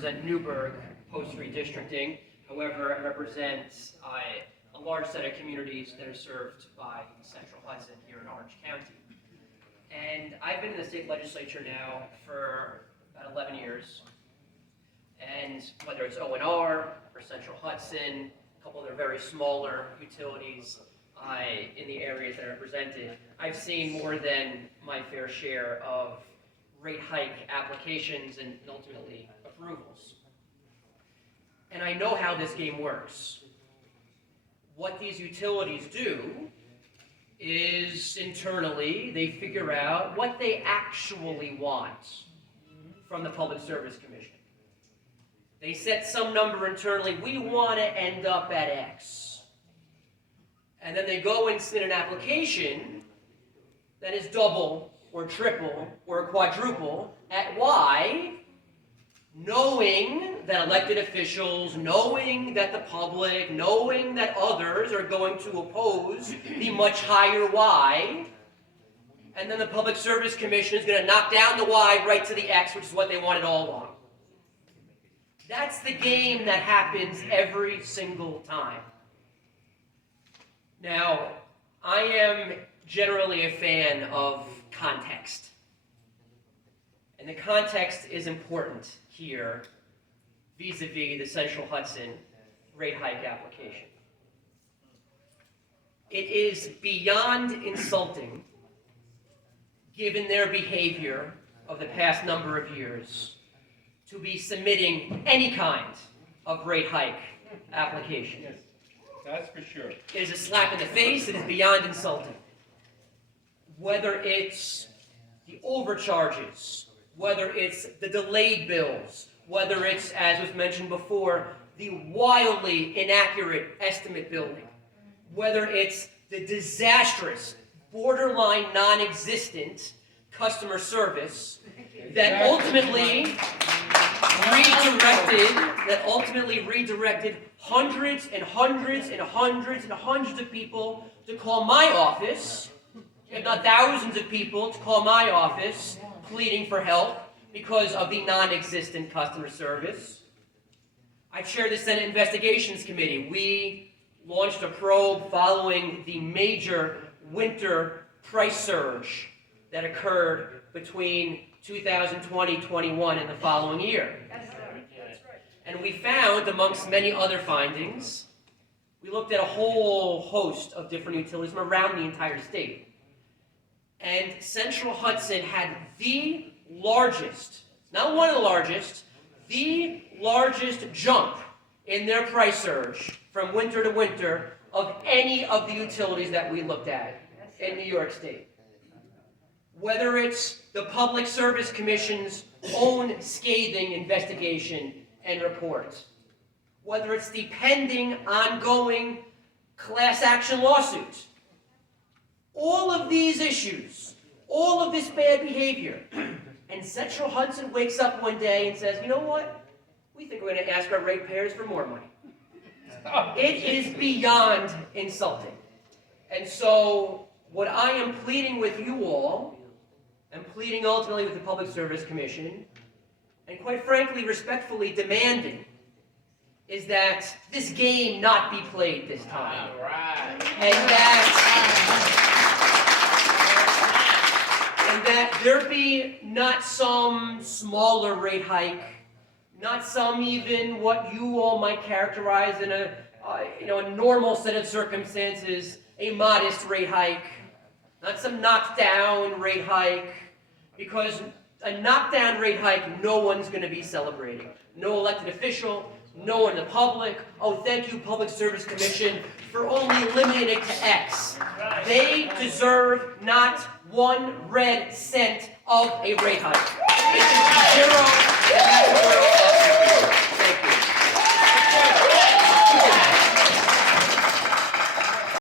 represent Newburgh post-redistricting. However, I represent a large set of communities that are served by Central Hudson here in Orange County. And I've been in the state legislature now for about 11 years. And whether it's O&R or Central Hudson, a couple of their very smaller utilities in the areas that are represented, I've seen more than my fair share of rate hike applications and ultimately approvals. And I know how this game works. What these utilities do is internally they figure out what they actually want from the Public Service Commission. They set some number internally, we want to end up at X. And then they go and submit an application that is double or triple or quadruple at Y, knowing that elected officials, knowing that the public, knowing that others are going to oppose the much higher Y, and then the Public Service Commission is going to knock down the Y right to the X, which is what they wanted all along. That's the game that happens every single time. Now, I am generally a fan of context. And the context is important here vis-a-vis the Central Hudson rate hike application. It is beyond insulting, given their behavior of the past number of years, to be submitting any kind of rate hike application. Yes, that's for sure. It is a slap in the face. It is beyond insulting. Whether it's the overcharges, whether it's the delayed bills, whether it's, as was mentioned before, the wildly inaccurate estimate building, whether it's the disastrous, borderline non-existent customer service that ultimately redirected hundreds and hundreds and hundreds and hundreds of people to call my office, if not thousands of people to call my office pleading for help because of the non-existent customer service. I chair the Senate Investigations Committee. We launched a probe following the major winter price surge that occurred between 2020-21 and the following year. And we found, amongst many other findings, we looked at a whole host of different utilities from around the entire state. And Central Hudson had the largest, not one of the largest, the largest jump in their price surge from winter to winter of any of the utilities that we looked at in New York State. Whether it's the Public Service Commission's own scathing investigation and report, whether it's the pending, ongoing class action lawsuit, all of these issues, all of this bad behavior, and Central Hudson wakes up one day and says, you know what? We think we're going to ask our ratepayers for more money. It is beyond insulting. And so what I am pleading with you all, I'm pleading ultimately with the Public Service Commission, and quite frankly, respectfully demanding, is that this game not be played this time. All right. And that there be not some smaller rate hike, not some even what you all might characterize in a normal set of circumstances, a modest rate hike, not some knocked down rate hike, because a knockdown rate hike, no one's going to be celebrating. No elected official, no one in the public. Oh, thank you, Public Service Commission, for only limiting it to X. They deserve not 1 red cent of a rate hike. It is 0, and that's where